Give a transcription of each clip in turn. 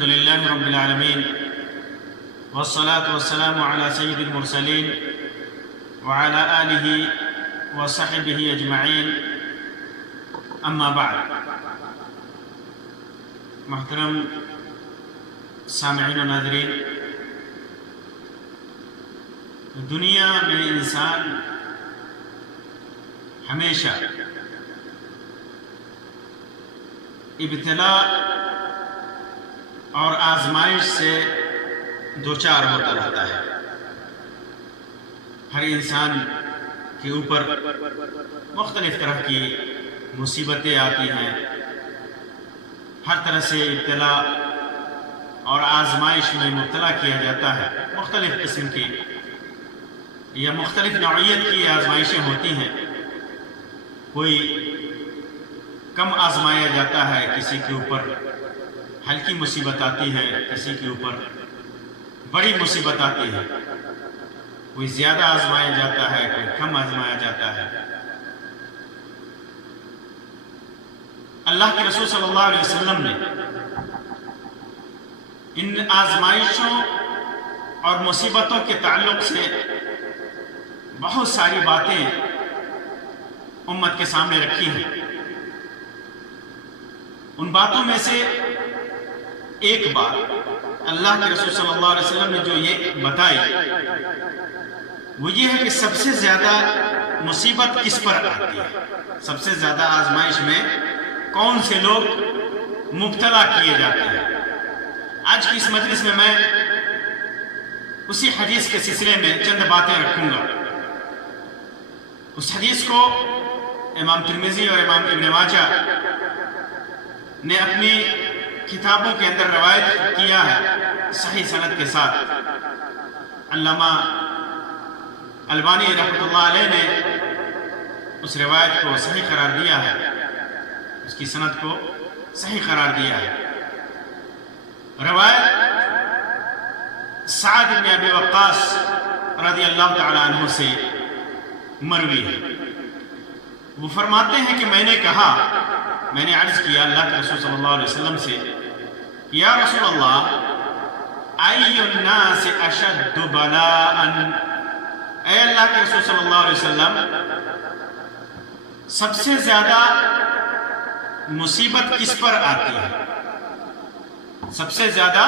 الحمد لله رب العالمين والصلاة والسلام على سيد المرسلين وعلى آله وصحبه أجمعين أما بعد. محترم سامعین و ناظرین، دنیا میں انسان ہمیشہ ابتلا اور آزمائش سے دوچار ہوتا رہتا ہے. ہر انسان کے اوپر مختلف طرح کی مصیبتیں آتی ہیں، ہر طرح سے ابتلا اور آزمائش میں مبتلا کیا جاتا ہے. مختلف قسم کی یا مختلف نوعیت کی آزمائشیں ہوتی ہیں. کوئی کم آزمایا جاتا ہے، کسی کے اوپر ہلکی مصیبت آتی ہے، کسی کے اوپر بڑی مصیبت آتی ہے. کوئی زیادہ آزمایا جاتا ہے، کوئی کم آزمایا جاتا ہے. اللہ کے رسول صلی اللہ علیہ وسلم نے ان آزمائشوں اور مصیبتوں کے تعلق سے بہت ساری باتیں امت کے سامنے رکھی ہیں. ان باتوں میں سے ایک بات اللہ کے رسول صلی اللہ علیہ وسلم نے جو یہ بتائی وہ یہ ہے کہ سب سے زیادہ مصیبت کس پر آتی ہے، سب سے زیادہ آزمائش میں کون سے لوگ مبتلا کیے جاتے ہیں. آج کی اس مجلس میں اسی حدیث کے سلسلے میں چند باتیں رکھوں گا. اس حدیث کو امام ترمذی اور امام ابن ماجہ نے اپنی کتابوں کے اندر روایت کیا ہے صحیح سند کے ساتھ. علامہ البانی رحمۃ اللہ علیہ نے اس روایت کو صحیح قرار دیا ہے، اس کی سند کو صحیح قرار دیا ہے. روایت سعد بن ابی وقاص رضی اللہ تعالی عنہ سے مروی ہے. وہ فرماتے ہیں کہ میں نے کہا، میں نے عرض کیا اللہ کے رسول صلی اللہ علیہ وسلم سے، یا رسول اللہ ای الناس اشد بلاء، اے اللہ کے رسول صلی اللہ علیہ وسلم سب سے زیادہ مصیبت کس پر آتی ہے، سب سے زیادہ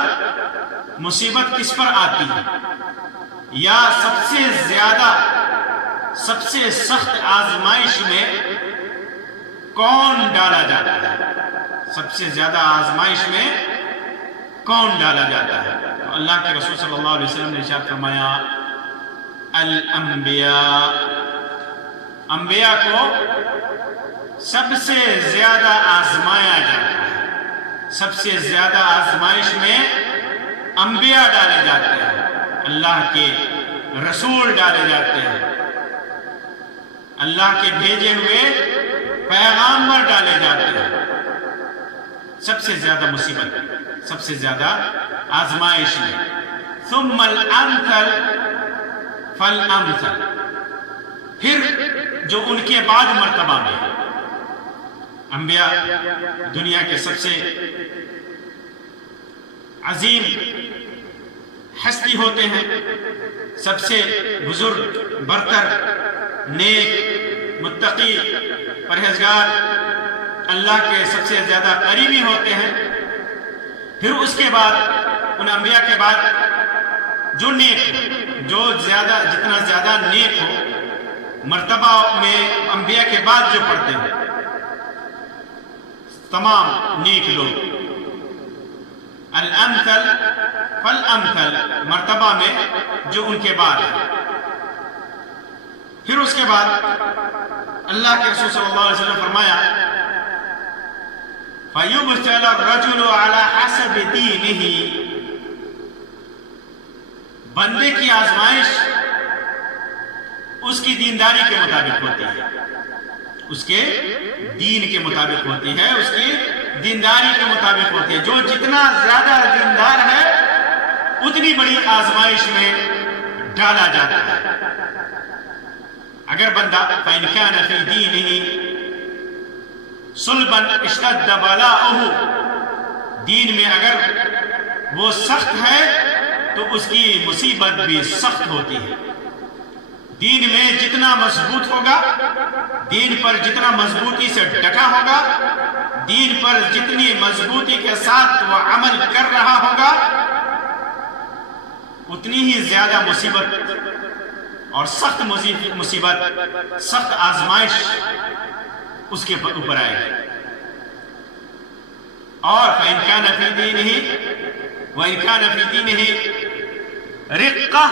مصیبت کس پر آتی ہے، یا سب سے زیادہ سب سے سخت آزمائش میں کون ڈالا جاتا ہے، سب سے زیادہ آزمائش میں کون ڈالا جاتا ہے. تو اللہ کے رسول صلی اللہ علیہ وسلم نے ارشاد فرمایا الانبیاء، انبیاء کو سب سے زیادہ آزمایا جاتا ہے، سب سے زیادہ آزمائش میں انبیاء ڈالے جاتے ہیں، اللہ کے رسول ڈالے جاتے ہیں، اللہ کے بھیجے ہوئے پیغامبر ڈالے جاتے ہیں. سب سے زیادہ مصیبت، سب سے زیادہ آزمائش میں. ثم الامثل فالامثل، پھر جو ان کے بعد مرتبہ میں انبیاء دنیا کے سب سے عظیم ہستی ہوتے ہیں، سب سے بزرگ، برتر، نیک، متقی، پرہیزگار، اللہ کے سب سے زیادہ قریبی ہوتے ہیں. پھر اس کے بعد ان انبیاء کے بعد جو نیک، جو زیادہ، جتنا زیادہ نیک ہو، مرتبہ میں انبیاء کے بعد جو پڑھتے ہیں تمام نیک لوگ، الامثل فالامثل، مرتبہ میں جو ان کے بعد ہے. پھر اس کے بعد اللہ کے رسول صلی اللہ علیہ وسلم فرمایا فَيُبْتَلَى الرَّجُلُ عَلَى حَسَبِ دِينِهِ، بندے کی آزمائش اس کی دینداری کے مطابق ہوتی ہے، اس کے دین کے مطابق ہوتی ہے، اس کی دینداری کے مطابق ہوتی ہے. جو جتنا زیادہ دیندار ہے اتنی بڑی آزمائش میں ڈالا جاتا ہے. اگر بندہ فَإِنْ كَانَ فِي دِينِهِ صُلْبًا اشْتَدَّ بَلَاؤُهُ، دین میں اگر وہ سخت ہے تو اس کی مصیبت بھی سخت ہوتی ہے۔ دین میں جتنا مضبوط ہوگا، دین پر جتنا مضبوطی سے ڈٹا ہوگا، دین پر جتنی مضبوطی کے ساتھ وہ عمل کر رہا ہوگا، اتنی ہی زیادہ مصیبت اور سخت مصیبت، سخت آزمائش اس کے اوپر آئے گی۔ اور فَإِنْ كَانَ فِي دِينِهِ وَإِنْ كَانَ فِي دِينِهِ رِقَّةٌ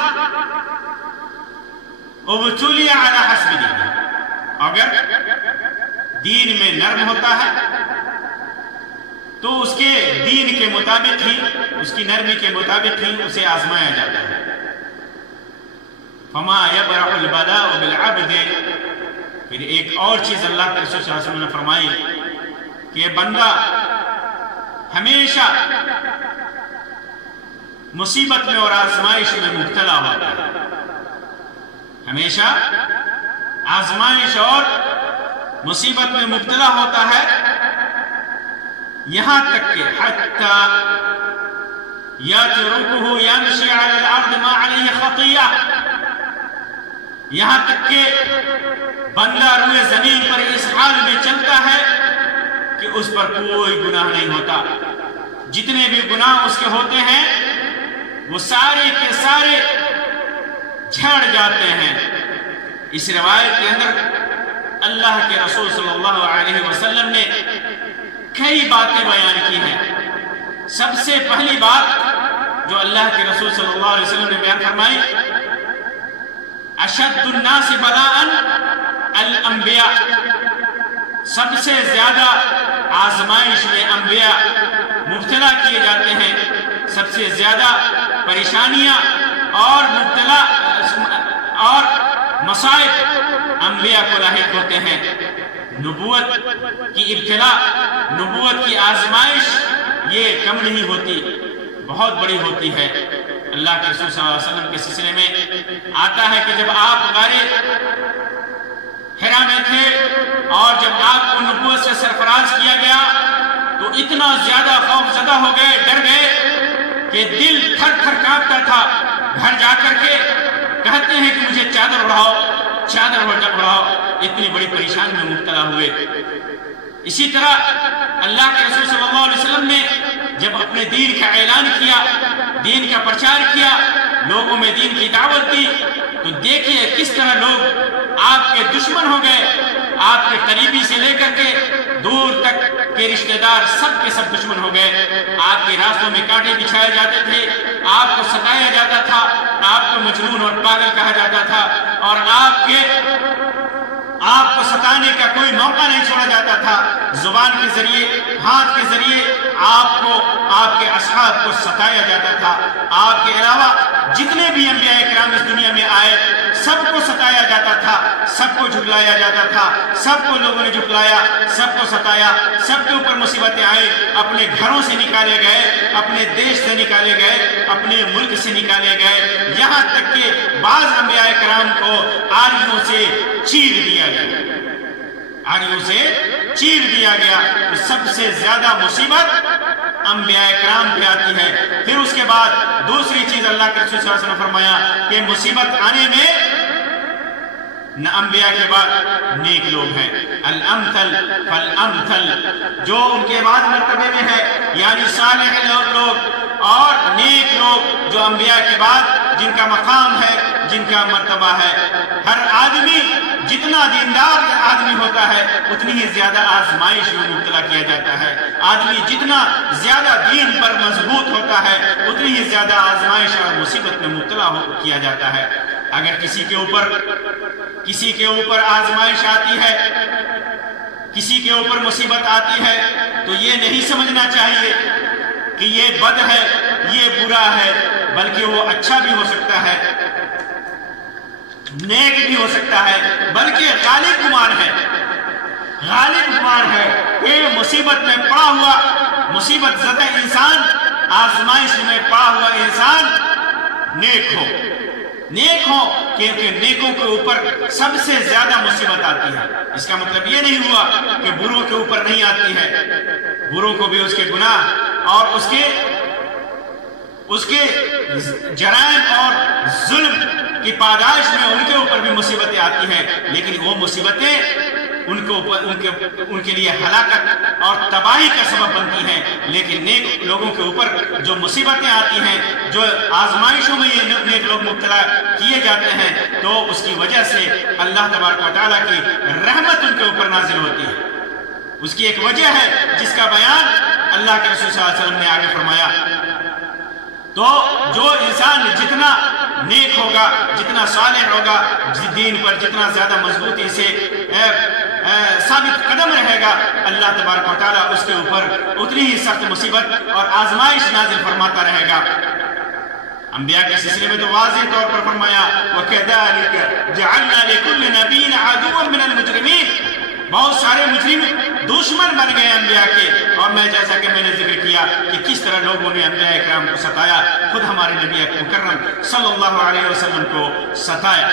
ابتلی علی حسب دینہ، اگر دین میں نرم ہوتا ہے تو اس کے دین کے مطابق ہی، اس کی نرمی کے مطابق ہی اسے آزمایا جاتا ہے۔ فما یبرح البلاء بالعبد، پھر ایک اور چیز اللہ کے رسول صلی اللہ علیہ وسلم نے فرمائی کہ بندہ ہمیشہ مصیبت میں اور آزمائش میں مبتلا ہوتا ہے، ہمیشہ آزمائش اور مصیبت میں مبتلا ہوتا ہے، یہاں تک کہ حتی یترکہ یمشی علی الارض ما علیہ خطیہ، یہاں تک کہ بندہ روئے زمین پر اس حال میں چلتا ہے کہ اس پر کوئی گناہ نہیں ہوتا، جتنے بھی گناہ اس کے ہوتے ہیں وہ سارے کے سارے جھڑ جاتے ہیں۔ اس روایت کے اندر اللہ کے رسول صلی اللہ علیہ وسلم نے کئی باتیں بیان کی ہیں۔ سب سے پہلی بات جو اللہ کے رسول صلی اللہ علیہ وسلم نے بیان فرمائی، اشد الناس بلاء الانبیاء، سب سے زیادہ آزمائش میں انبیاء مبتلا کیے جاتے ہیں، سب سے زیادہ پریشانیاں اور مبتلا اور مصائب انبیاء کو لاحق ہوتے ہیں۔ نبوت کی ابتلا، نبوت کی آزمائش یہ کم نہیں ہوتی، بہت بڑی ہوتی ہے۔ اللہ کے رسول صلی اللہ علیہ وسلم کے سلسلے میں آتا ہے کہ جب آپ غار حرا میں تھے اور جب آپ کو نبوت سے سرفراز کیا گیا تو اتنا زیادہ خوف زدہ ہو گئے، ڈر گئے کہ دل تھر تھر کانپتا تھا۔ گھر جا کر کے کہتے ہیں کہ مجھے چادر اڑاؤ، چادر اڑاؤ، اتنی بڑی پریشانی میں مبتلا ہوئے۔ اسی طرح اللہ کے رسول صلی اللہ علیہ وسلم نے جب اپنے دین کا اعلان کیا، دین کا پرچار کیا، لوگوں میں دین کی دعوت دی، تو دیکھیے کس طرح لوگ آپ کے دشمن ہو گئے، آپ کے قریبی سے لے کر کے دور تک کے رشتہ دار سب کے سب دشمن ہو گئے۔ آپ کے راستوں میں کانٹے بچھائے جاتے تھے، آپ کو ستایا جاتا تھا، آپ کو مجنون اور پاگل کہا جاتا تھا، اور آپ کو ستانے کا کوئی موقع نہیں چھوڑا جاتا تھا۔ زبان کے ذریعے، ہاتھ کے ذریعے آپ کو، آپ کے اصحاب کو ستایا جاتا تھا۔ آپ کے علاوہ جتنے بھی انبیاء کرام اس دنیا میں آئے سب کو ستایا جاتا تھا، سب کو جھٹلایا جاتا تھا، سب کو لوگوں نے جھٹلایا، سب کو ستایا، سب کے اوپر مصیبتیں آئیں، اپنے گھروں سے نکالے گئے، اپنے دیش سے نکالے گئے، اپنے ملک سے نکالے گئے، یہاں تک کہ بعض انبیاء کرام کو آریوں سے چیر دیا گیا، آریوں سے چیر دیا گیا۔ تو سب سے زیادہ مصیبت انبیاء کرام پہ آتی ہے۔ پھر اس کے بعد دوسری چیز اللہ کے رسول صلی اللہ علیہ وسلم نے فرمایا کہ مصیبت آنے میں نہ انبیاء کے بعد نیک لوگ ہیں، الامثل فالامثل، جو ان کے بعد مرتبے میں ہے، یعنی صالح لوگ اور نیک لوگ جو انبیاء کے بعد جن کا مقام ہے، جن کا مرتبہ ہے۔ ہر آدمی جتنا دیندار آدمی ہوتا ہے اتنی ہی زیادہ آزمائش میں مبتلا کیا جاتا ہے، آدمی جتنا زیادہ دین پر مضبوط ہوتا ہے اتنی ہی زیادہ آزمائش اور مصیبت میں مبتلا کیا جاتا ہے۔ اگر کسی کے اوپر آزمائش آتی ہے، کسی کے اوپر مصیبت آتی ہے تو یہ نہیں سمجھنا چاہیے کہ یہ بد ہے، یہ برا ہے، بلکہ وہ اچھا بھی ہو سکتا ہے، نیک بھی ہو سکتا ہے، بلکہ غالب گمان ہے، غالب گمان ہے کہ مصیبت میں پڑا ہوا، مصیبت زدہ انسان، آزمائش میں پڑا ہوا انسان نیک ہو، نیک ہو، کیونکہ نیکوں کے اوپر سب سے زیادہ مصیبت آتی ہے۔ اس کا مطلب یہ نہیں ہوا کہ بروں کے اوپر نہیں آتی ہے، بروں کو بھی اس کے گناہ اور اس کے اس کے جرائم اور ظلم کی پاداش میں ان کے اوپر بھی مصیبتیں آتی ہیں، لیکن وہ مصیبتیں ان کے لیے ہلاکت اور تباہی کا سبب بنتی ہیں۔ لیکن نیک لوگوں کے اوپر جو مصیبتیں آتی ہیں، جو آزمائشوں میں یہ نیک لوگ مبتلا کیے جاتے ہیں، تو اس کی وجہ سے اللہ تبارک و تعالیٰ کی رحمت ان کے اوپر نازل ہوتی ہے۔ اس کی ایک وجہ ہے جس کا بیان اللہ کے رسول صلی اللہ علیہ وسلم نے آگے فرمایا۔ تو جو انسان جتنا نیک ہوگا، جتنا صالح ہوگا، دین پر جتنا زیادہ مضبوطی سے ثابت قدم رہے گا، اللہ تبارک و تعالیٰ اس کے اوپر اتنی ہی سخت مصیبت اور آزمائش نازل فرماتا رہے گا۔ انبیاء کے سلسلے میں تو واضح طور پر فرمایا وَكَذَلِكَ جَعَلْنَا لِكُلِّ نَبِيٍّ عَدُوًّا مِّنَ الْمُجْرِمِينَ۔ بہت سارے مجرم دشمن بن گئے انبیاء کے، اور میں جیسا کہ میں نے ذکر کیا کہ کس طرح لوگوں نے انبیاء اکرام کو ستایا، خود ہمارے نبی مکرم صلی اللہ علیہ وسلم کو ستایا۔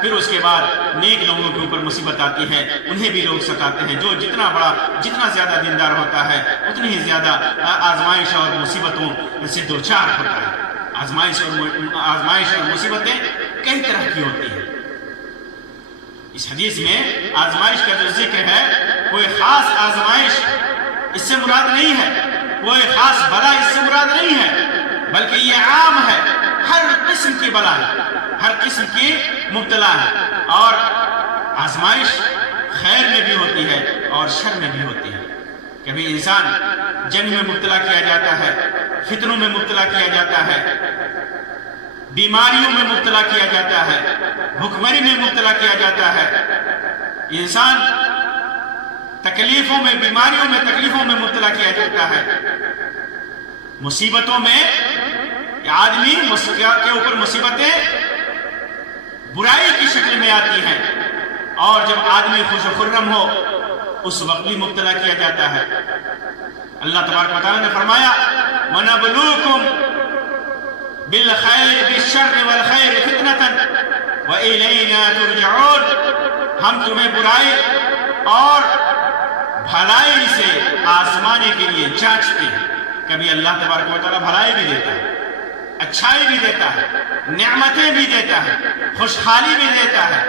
پھر اس کے بعد نیک لوگوں کے اوپر مصیبت آتی ہے، انہیں بھی لوگ ستاتے ہیں۔ جو جتنا زیادہ دیندار ہوتا ہے، اتنی ہی زیادہ آزمائش اور مصیبتوں سے دوچار ہوتا ہے۔ آزمائش اور مصیبتیں کئی طرح کی ہوتی ہیں۔ اس حدیث میں آزمائش کا جو ذکر ہے، کوئی خاص آزمائش اس سے مراد نہیں ہے، کوئی خاص بلا اس سے مراد نہیں ہے، بلکہ یہ عام ہے، ہر قسم کی بلا ہے، ہر قسم کی مبتلا ہے۔ اور آزمائش خیر میں بھی ہوتی ہے اور شر میں بھی ہوتی ہے۔ کبھی انسان جنگ میں مبتلا کیا جاتا ہے، فتنوں میں مبتلا کیا جاتا ہے، بیماریوں میں مبتلا کیا جاتا ہے، بھوکمری میں مبتلا کیا جاتا ہے۔ انسان تکلیفوں میں، بیماریوں میں، تکلیفوں میں مبتلا کیا جاتا ہے۔ مصیبتوں میں آدمی کے اوپر مصیبتیں برائی کی شکل میں آتی ہیں، اور جب آدمی خوش و خرم ہو اس وقت بھی مبتلا کیا جاتا ہے۔ اللہ تبارک و تعالیٰ نے فرمایا وَنَبْلُوكُمْ بالخیر بالشر والخیر فتنة وإلینا ترجعون۔ ہم تمہیں برائی اور بھلائی سے آزمانے کے لیے جانچتے ہیں۔ کبھی اللہ تبارک و تعالیٰ بھلائی بھی دیتا ہے، اچھائی بھی دیتا ہے، نعمتیں بھی دیتا ہے، خوشحالی بھی دیتا ہے،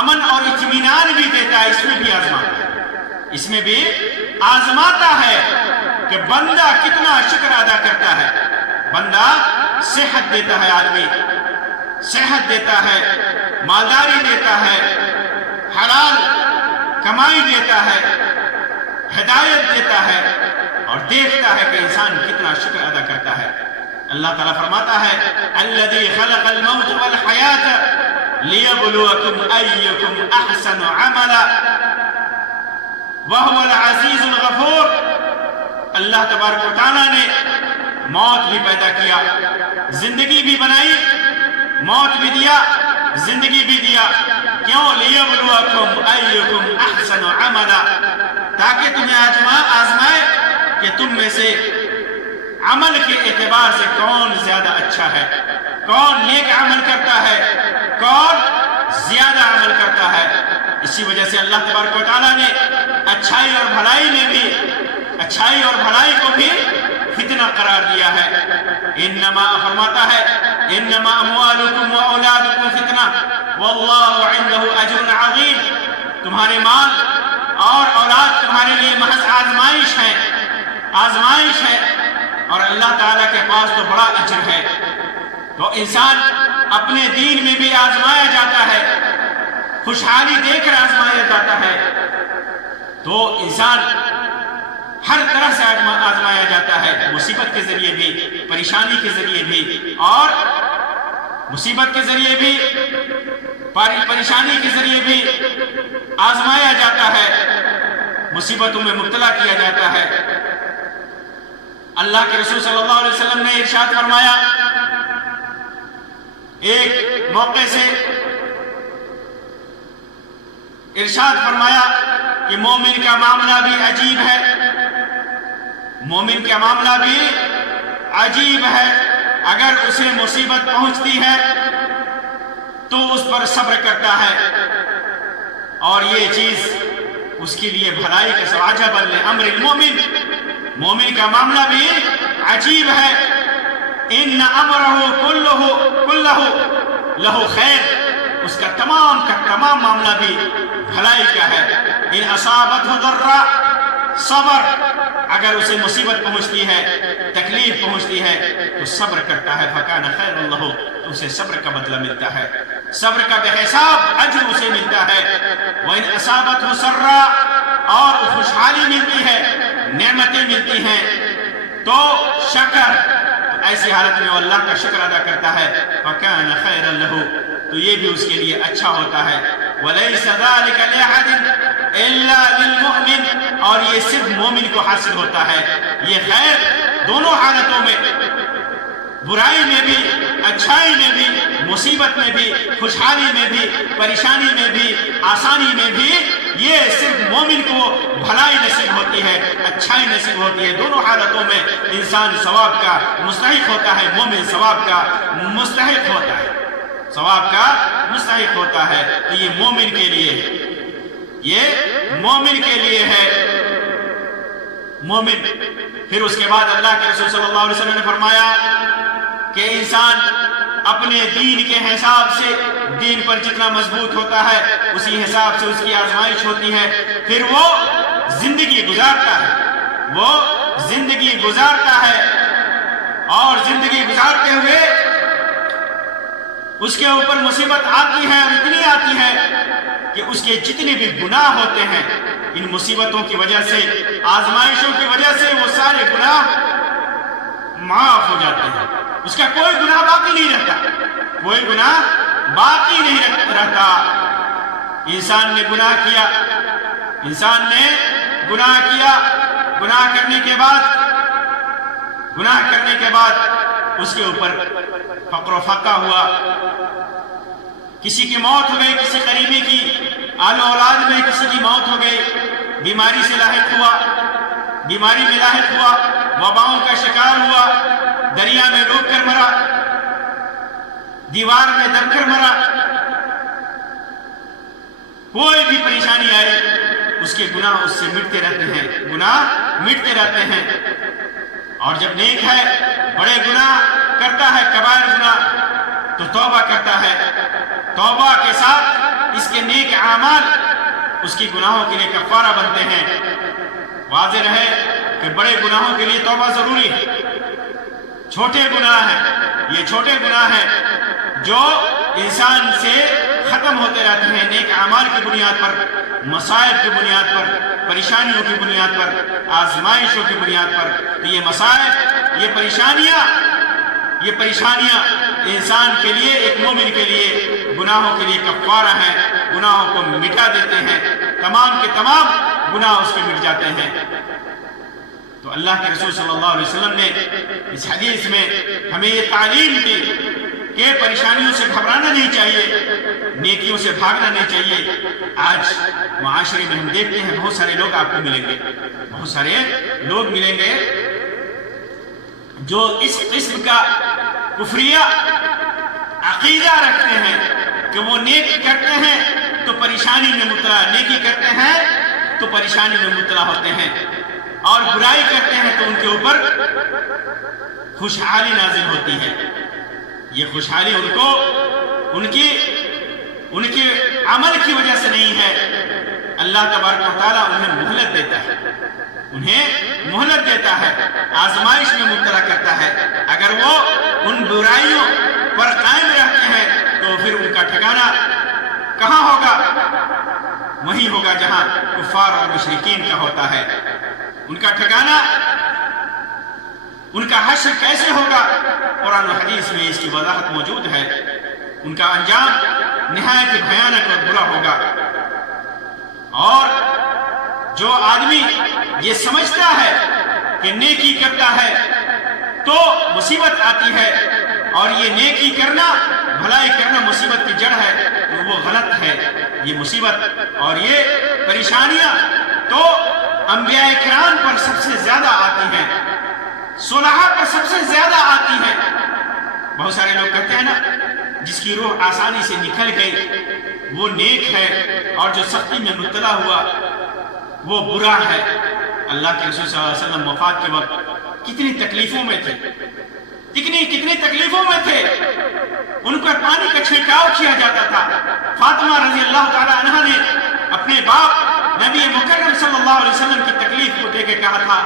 امن اور اطمینان بھی دیتا ہے۔ اس میں بھی آزماتا ہے، اس میں بھی آزماتا ہے کہ بندہ کتنا شکر ادا کرتا ہے۔ بندہ صحت دیتا ہے، آدمی صحت دیتا ہے، مالداری دیتا ہے، حلال کمائی دیتا ہے، ہدایت دیتا ہے، اور دیکھتا ہے کہ انسان کتنا شکر ادا کرتا ہے۔ اللہ تعالیٰ فرماتا ہے الذی خلق الموت والحیاة لیبلوکم ایکم احسن عملا وہو العزیز الغفور۔ اللہ تبارک و تعالیٰ نے موت بھی پیدا کیا، زندگی بھی بنائی، موت بھی دیا، زندگی بھی دیا۔ کیوں؟ لیبلوکم ایکم احسن عملا، تاکہ تمہیں آزمائے کہ تم میں سے عمل کے اعتبار سے کون زیادہ اچھا ہے، کون نیک عمل کرتا ہے، کون زیادہ عمل کرتا ہے۔ اسی وجہ سے اللہ تبارک و تعالیٰ نے اچھائی اور بھلائی میں بھی، اچھائی اور بھلائی کو بھی فتنہ قرار دیا ہے۔ انما فرماتا ہے انما اموالکم و اولادکم فتنہ واللہ عنده اجر عظیم۔ تمہارے مال اور اولاد تمہارے لیے محض آزمائش ہے، آزمائش ہے، اور اللہ تعالیٰ کے پاس تو بڑا اجر ہے۔ تو انسان اپنے دین میں بھی آزمایا جاتا ہے، خوشحالی دے کر آزمایا جاتا ہے۔ تو انسان ہر طرح سے آزمایا جاتا ہے، مصیبت کے ذریعے بھی، پریشانی کے ذریعے بھی، اور مصیبت کے ذریعے بھی، پریشانی کے ذریعے بھی آزمایا جاتا ہے، مصیبتوں میں مبتلا کیا جاتا ہے۔ اللہ کے رسول صلی اللہ علیہ وسلم نے ارشاد فرمایا، ایک موقع سے ارشاد فرمایا کہ مومن کا معاملہ بھی عجیب ہے، مومن کا معاملہ بھی عجیب ہے۔ اگر اسے مصیبت پہنچتی ہے تو اس پر صبر کرتا ہے، اور یہ چیز اس کے لیے بھلائی کا عجبا لامر المومن، مومن کا معاملہ بھی عجیب ہے۔ ان امرہ کلہ لہو خیر، اس کا تمام معاملہ بھی بھلائی کا ہے۔ ان اصابتہ ضرہ صبر، اگر اسے مصیبت پہنچتی ہے، تکلیف پہنچتی ہے تو صبر کرتا ہے، فکان خیر اللہ، تو اسے صبر کا بدلہ ملتا ہے، صبر کا بے حساب اجر اسے ملتا ہے۔ وَإِنْ أَصَابَتْهُ سَرًّا، اور خوشحالی ملتی ہے، نعمتیں ملتی ہیں تو شکر، ایسی حالت میں وہ اللہ کا شکر ادا کرتا ہے، فَكَانَ خَيْرًا لَهُ، تو یہ بھی اس کے لیے اچھا ہوتا ہے۔ وَلَيْسَ ذَلِكَ لِأَحَدٍ إِلَّا لِلْمُؤْمِنِ، اور یہ صرف مومن کو حاصل ہوتا ہے۔ یہ خیر دونوں حالتوں میں، برائی میں بھی، اچھائی میں بھی، مصیبت میں بھی، خوشحالی میں بھی، پریشانی میں بھی، آسانی میں بھی، یہ صرف مومن کو بھلائی نصیب ہوتی ہے، اچھائی نصیب ہوتی ہے۔ دونوں حالتوں میں انسان ثواب کا مستحق ہوتا ہے، مومن ثواب کا مستحق ہوتا ہے، ثواب کا مستحق ہوتا ہے۔ تو یہ مومن کے لیے ہے، یہ مومن کے لیے ہے، مومن۔ پھر اس کے بعد اللہ کے رسول صلی اللہ علیہ وسلم نے فرمایا کہ انسان اپنے دین کے حساب سے، دین پر جتنا مضبوط ہوتا ہے اسی حساب سے اس کی آزمائش ہوتی ہے، پھر وہ زندگی گزارتا ہے، وہ زندگی گزارتا ہے، اور زندگی گزارتے ہوئے اس کے اوپر مصیبت آتی ہے، اور اتنی آتی ہے کہ اس کے جتنے بھی گناہ ہوتے ہیں، ان مصیبتوں کی وجہ سے، آزمائشوں کی وجہ سے، وہ سارے گناہ معاف ہو جاتے ہیں، اس کا کوئی گناہ باقی نہیں رہتا، کوئی گناہ باقی نہیں رہتا۔ انسان نے گناہ کیا، انسان نے گناہ کیا، گناہ کرنے کے بعد اس کے اوپر فقر و فقہ ہوا، کسی کی موت ہو گئی، کسی قریبی کی، آل اولاد میں کسی کی موت ہو گئی، بیماری سے لاحق ہوا، بیماری میں لاحق ہوا، وباؤں کا شکار ہوا، دریا میں ڈوب کر مرا، دیوار میں دب کر مرا، کوئی بھی پریشانی آئے، اس کے گناہ اس سے مٹتے رہتے ہیں، گناہ مٹتے رہتے ہیں۔ اور جب نیک ہے، بڑے گناہ کرتا ہے، کبائر گناہ، تو توبہ کرتا ہے، توبہ کے ساتھ اس کے نیک اعمال اس کی گناہوں کے لیے کفارہ بنتے ہیں۔ واضح رہے کہ بڑے گناہوں کے لیے توبہ ضروری ہے، چھوٹے گناہ ہیں، یہ چھوٹے گناہ ہیں جو انسان سے ختم ہوتے رہتے ہیں، نیک اعمال کی بنیاد پر، مصائب کی بنیاد پر، پریشانیوں کی بنیاد پر، آزمائشوں کی بنیاد پر۔ تو یہ مصائب، یہ پریشانیاں انسان کے لیے، ایک مومن کے لیے، گناہوں کے لیے کفارہ ہیں، گناہوں کو مٹا دیتے ہیں، تمام کے تمام گناہ اس کے مٹ جاتے ہیں۔ تو اللہ کے رسول صلی اللہ علیہ وسلم نے اس حدیث میں ہمیں یہ تعلیم دی کہ پریشانیوں سے گھبرانا نہیں چاہیے، نیکیوں سے بھاگنا نہیں چاہیے۔ آج معاشرے میں ہم دیکھتے ہیں بہت سارے لوگ آپ کو ملیں گے، بہت سارے لوگ ملیں گے جو اس قسم کا کفریہ عقیدہ رکھتے ہیں کہ وہ نیکی کرتے ہیں تو پریشانی میں مبتلا، نیکی کرتے ہیں تو پریشانی میں مبتلا ہوتے ہیں، اور برائی کرتے ہیں تو ان کے اوپر خوشحالی نازل ہوتی ہے۔ یہ خوشحالی ان کو ان کے عمل کی وجہ سے نہیں ہے، اللہ تبارک و تعالیٰ انہیں مہلت دیتا ہے، انہیں مہلت دیتا ہے، آزمائش میں مبتلا کرتا ہے۔ اگر وہ ان برائیوں پر قائم رہتے ہیں تو پھر ان کا ٹھکانہ کہاں ہوگا؟ وہی ہوگا جہاں کفار اور مشرکین کا ہوتا ہے۔ ان کا ٹھکانہ، ان کا حشر کیسے ہوگا؟ قرآن و حدیث میں اس کی وضاحت موجود ہے۔ ان کا انجام نہایت بھیانک اور برا ہوگا۔ اور جو آدمی یہ سمجھتا ہے کہ نیکی کرتا ہے تو مصیبت آتی ہے، اور یہ نیکی کرنا، بھلائی کرنا مصیبت کی جڑ ہے، تو وہ غلط ہے۔ یہ مصیبت اور یہ پریشانیاں تو انبیاء کرام پر سب سے زیادہ آتی ہیں، صلحاء پر سب سے زیادہ آتی ہیں۔ بہت سارے لوگ کہتے ہیں نا، جس کی روح آسانی سے نکل گئی وہ نیک ہے، اور جو سختی میں مبتلا ہوا وہ برا ہے۔ اللہ کے رسول صلی اللہ علیہ وسلم وفات کے وقت کتنی تکلیفوں میں تھے، کتنی تکلیفوں میں تھے، ان کو پانی کا چھڑکاؤ کیا جاتا تھا۔ فاطمہ رضی اللہ تعالی عنہ نے اپنے باپ نبی مکرم صلی اللہ علیہ وسلم کی تکلیف کو دیکھ کے کہا تھا،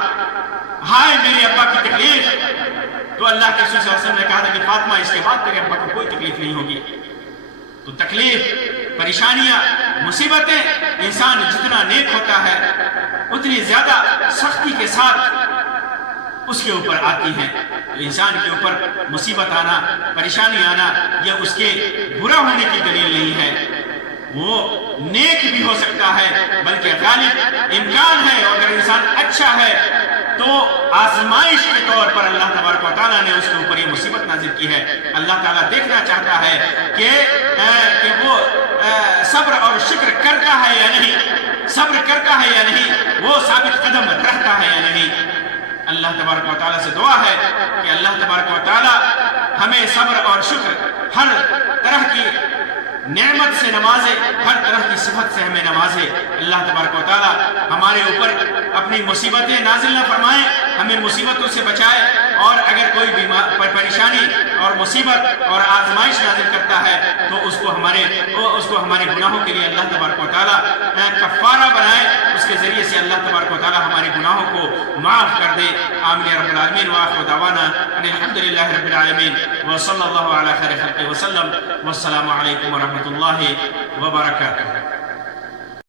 ہائے میرے ابا کی تکلیف، تو اللہ کے رسول صلی اللہ علیہ وسلم نے کہا تھا کہ فاطمہ اس کے بعد تیرے ابا کو کوئی تکلیف نہیں ہوگی۔ تو تکلیف، پریشانیاں، مصیبتیں، انسان جتنا نیک ہوتا ہے اتنی زیادہ سختی کے ساتھ اس کے اوپر آتی ہیں۔ تو انسان کے اوپر مصیبت آنا، پریشانی آنا یہ اس کے برا ہونے کی دلیل نہیں ہے، وہ نیک بھی ہو سکتا ہے، بلکہ غالب امکان ہے۔ اور اگر انسان اچھا ہے تو آزمائش کے طور پر اللہ تبارک و تعالیٰ نے اس کے اوپر یہ مصیبت نازل کی ہے۔ اللہ تعالیٰ دیکھنا چاہتا ہے کہ وہ صبر اور شکر کرتا ہے یا نہیں، صبر کرتا ہے یا نہیں، وہ ثابت قدم رہتا ہے یا نہیں۔ اللہ تبارک و تعالیٰ سے دعا ہے کہ اللہ تبارک و تعالیٰ ہمیں صبر اور شکر، ہر طرح کی نعمت سے نوازے، ہر طرح کی صفت سے ہمیں نوازے۔ اللہ تبارک و تعالیٰ ہمارے اوپر اپنی مصیبتیں نازل نہ فرمائے، ہمیں مصیبتوں سے بچائے، اور اگر کوئی پریشانی اور مصیبت اور آزمائش نازل کرتا ہے تو اس کو ہمارے گناہوں کے لیے اللہ تبارک و تعالیٰ کفارہ بنائے، اس کے ذریعے سے اللہ تبارک و تعالیٰ ہمارے گناہوں کو معاف کر دے۔ آمین رب العالمین، وآخر دعوانا ان الحمدللہ رب العالمین، وصلی اللہ علی خیر خلقہ وسلم، والسلام علیکم ورحمۃ اللہ وبرکاتہ۔